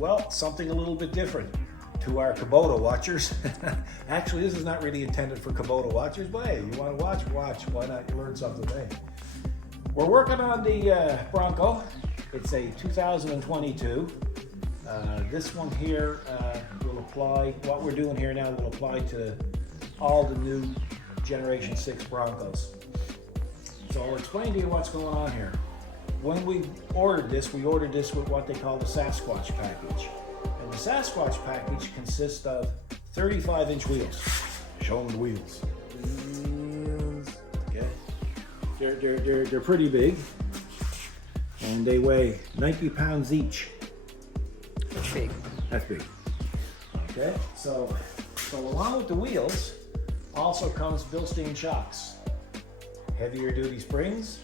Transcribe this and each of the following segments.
Well, something a little bit different to our Kubota watchers. Actually, this is not really intended for Kubota watchers, but hey, you want to watch, watch. Why not? You learn something today. We're working on the Bronco. It's a 2022. This one here will apply, what we're doing here now will apply to all the new Generation 6 Broncos. So I'll explain to you what's going on here. When we ordered this with what they call the Sasquatch package. And the Sasquatch package consists of 35-inch wheels. Show them the wheels. Okay. They're pretty big. And they weigh 90 pounds each. That's big. That's big. Okay, so along with the wheels also comes Bilstein shocks. Heavier duty springs,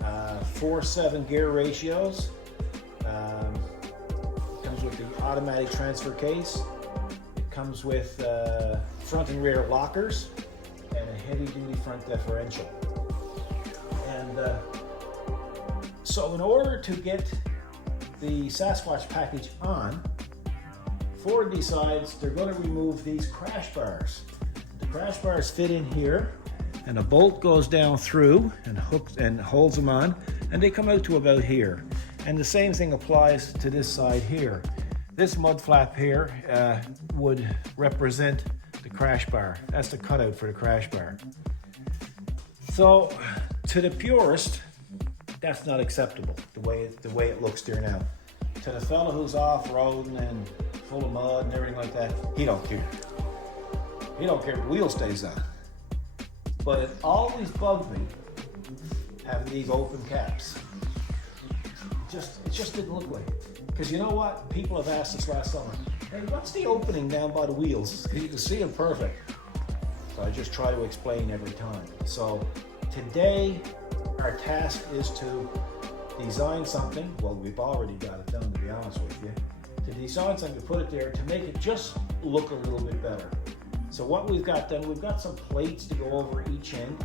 4/7 gear ratios. Comes with the automatic transfer case. It comes with front and rear lockers and a heavy duty front differential. And so in order to get the Sasquatch package on, Ford decides they're going to remove these crash bars. The crash bars fit in here, and a bolt goes down through and hooks and holds them on, and they come out to about here. And the same thing applies to this side here. This mud flap here would represent the crash bar. That's the cutout for the crash bar. So to the purist, that's not acceptable, the way it looks there now. To the fella who's off-roading and full of mud and everything like that, he don't care. He don't care if the wheel stays on. But it always bugged me having these open caps. It just didn't look like it. Because you know what? People have asked us last summer, hey, what's the opening down by the wheels? You can see them perfect. So I just try to explain every time. So today, our task is to design something. Well, we've already got it done, to be honest with you. To design something, to put it there, to make it just look a little bit better. So what we've got done, we've got some plates to go over each end.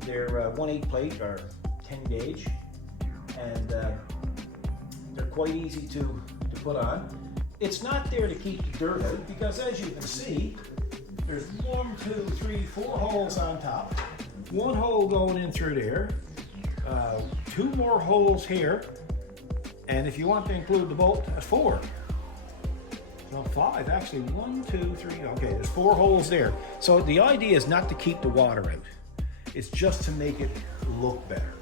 They're 1/8 plate or 10 gauge, and they're quite easy to put on. It's not there to keep the dirt out because, as you can see, there's 1, 2, 3, 4 holes on top. One hole going in through there, 2 more holes here, and if you want to include the bolt, 4. No, 5 actually. 1, 2, 3. Okay, there's 4 holes there. So the idea is not to keep the water out. It's just to make it look better.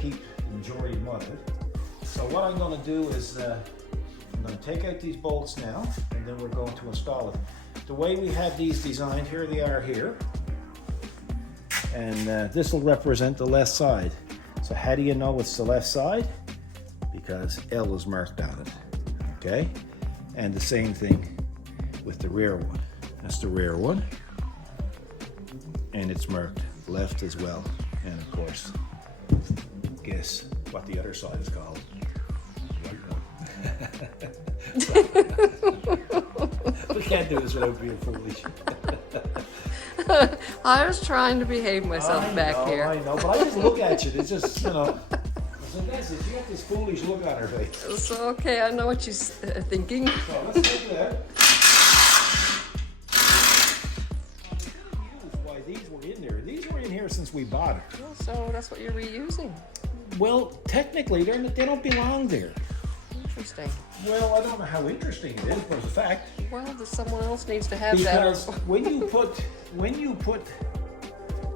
Keep the majority of mud out. So what I'm going to do is I'm going to take out these bolts now, and then we're going to install it. The way we have these designed, here they are here. And this will represent the left side. So how do you know it's the left side? Because L is marked on it. Okay? And the same thing with the rear one. That's the rear one. And it's marked left as well. And of course, guess what the other side is called? We can't do this without being foolish. I was trying to behave myself back here. I know, but I just look at you. It's just, you know. So that's it. You got this foolish look on her face. It's okay, I know what you're thinking. So let's take that. Why these were in there? These were in here since we bought it. Well, so that's what you're reusing. Well, technically, they don't belong there. Interesting. Well, I don't know how interesting it is, but it's a fact. Well, someone else needs to have Because that. when you put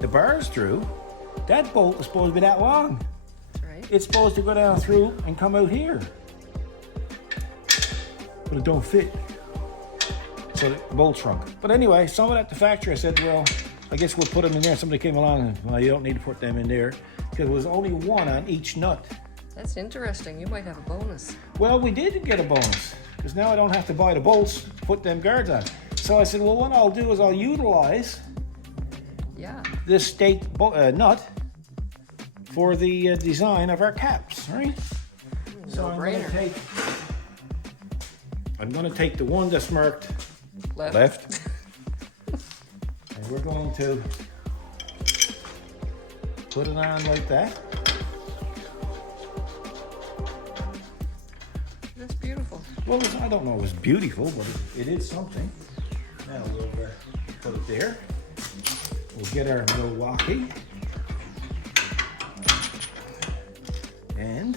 the bars through, that bolt is supposed to be that long. That's right. It's supposed to go down through and come out here. But it don't fit. So the bolt shrunk. But anyway, someone at the factory, I said, well, I guess we'll put them in there. Somebody came along and, well, you don't need to put them in there because there was only one on each nut. That's interesting. You might have a bonus. Well, we did get a bonus because now I don't have to buy the bolts to put them guards on. So I said, well, what I'll do is I'll utilize this state nut for the design of our caps, right? So I'm going to take the one that's marked left. And we're going to put it on like that. That's beautiful. Well, I don't know if it's beautiful, but it is something. Now we'll put it there. We'll get our Milwaukee. And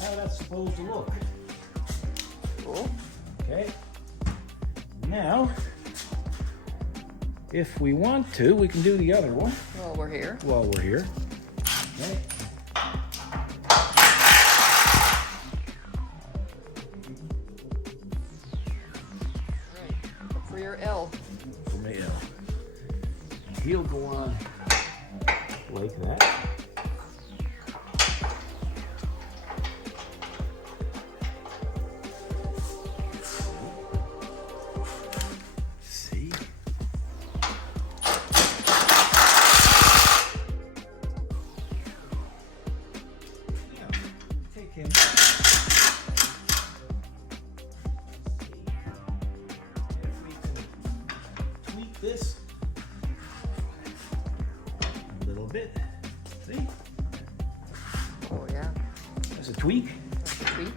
how that's supposed to look. Cool. Okay. Now, if we want to, we can do the other one. While we're here. While we're here. Okay. Right. Look for your L. For my L. He'll go on like that. Him. If we can tweak this a little bit, see? Oh yeah. There's a tweak. That's a tweak.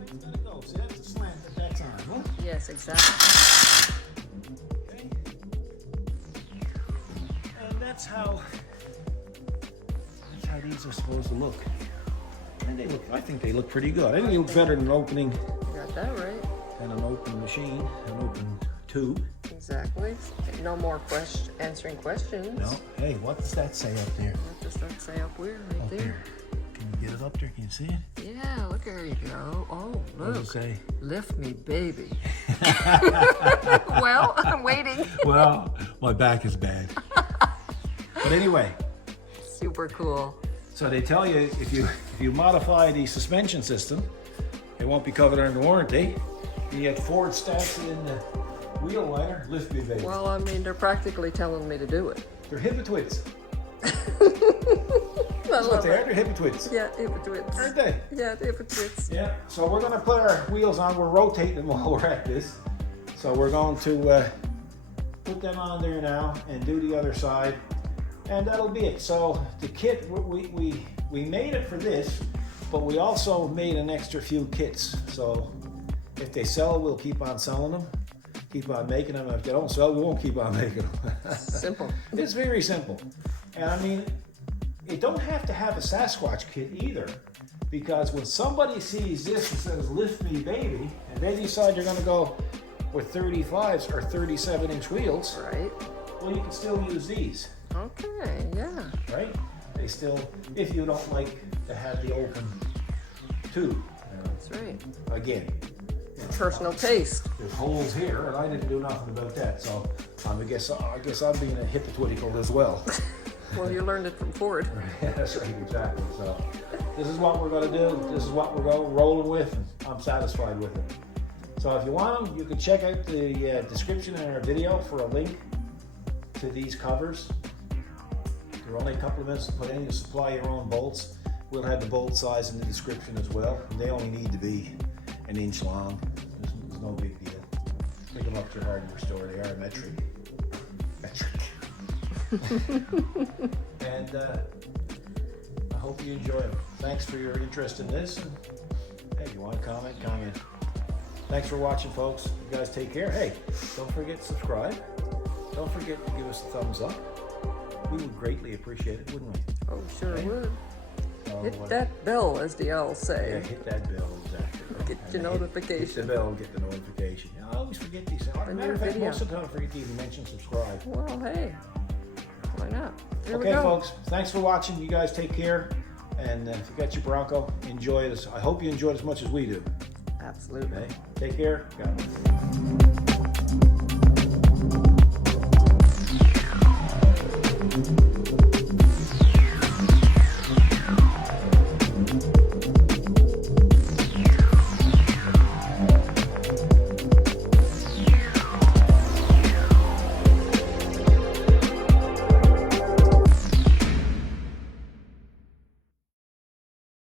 It's gonna go. See, that's a slant at that time, huh? Yes, exactly. Okay. And that's how these are supposed to look. And they look, I think they look pretty good. I think they look better than opening. You got that right. Than an open machine, an open tube. Exactly. No more answering questions. No. Hey, what does that say up there? What does that say up where? Right Up there. there. Can you get it up there? Can you see it? Yeah, look, there you go. Oh, What does it look. say? Lift me, baby. Well, I'm waiting. Well, my back is bad. But anyway, Super cool. so they tell you if you modify the suspension system, it won't be covered under warranty. You get Ford stats in the wheel liner, lift me, baby. Well, I mean, they're practically telling me to do it. They're Hippo-twits. I That's what love they are. it. They're Hippo-twits. Yeah, Hippo-twits. Aren't they? Yeah, the Hippo-twits. Yeah. So we're going to put our wheels on. We're rotating them while we're at this. So we're going to put them on there now and do the other side. And that'll be it. So the kit, we made it for this, but we also made an extra few kits. So if they sell, we'll keep on selling them, keep on making them. If they don't sell, we won't keep on making them. Simple. It's very simple. And I mean, you don't have to have a Sasquatch kit either, because when somebody sees this and says, lift me, baby, and they decide they're going to go with 35s or 37-inch wheels, Right. well, you can still use these. Okay, yeah. Right? They still, if you don't like to have the open tube. That's right. Again, Personal taste. there's holes here, and I didn't do nothing about that. So I guess I'm being a hypocritical as well. Well, you learned it from Ford. That's right, exactly. So this is what we're going to do. This is what we're rolling with. And I'm satisfied with it. So if you want them, you can check out the description in our video for a link to these covers. They're only a couple of minutes to put in. You supply your own bolts. We'll have the bolt size in the description as well. They only need to be an inch long. There's no big deal. Pick them up to your hardware store. They are metric. And I hope you enjoy them. Thanks for your interest in this. And hey, if you want to comment. Thanks for watching, folks. You guys take care. Hey, don't forget to subscribe. Don't forget to give us a thumbs up. We would greatly appreciate it, wouldn't we? Oh, sure Okay. would. So, Hit that bell, as the L's Yeah, say. hit that bell, exactly. Get your And hit notification. the bell and get the notification. I always forget these. As a matter of fact, video. most of the time I forget to even mention subscribe. Well, hey, why not? Here we Okay, go. folks, thanks for watching. You guys take care. And if you got your Bronco, enjoy it. I hope you enjoy it as much as we do. Absolutely. Okay? Take care. God bless.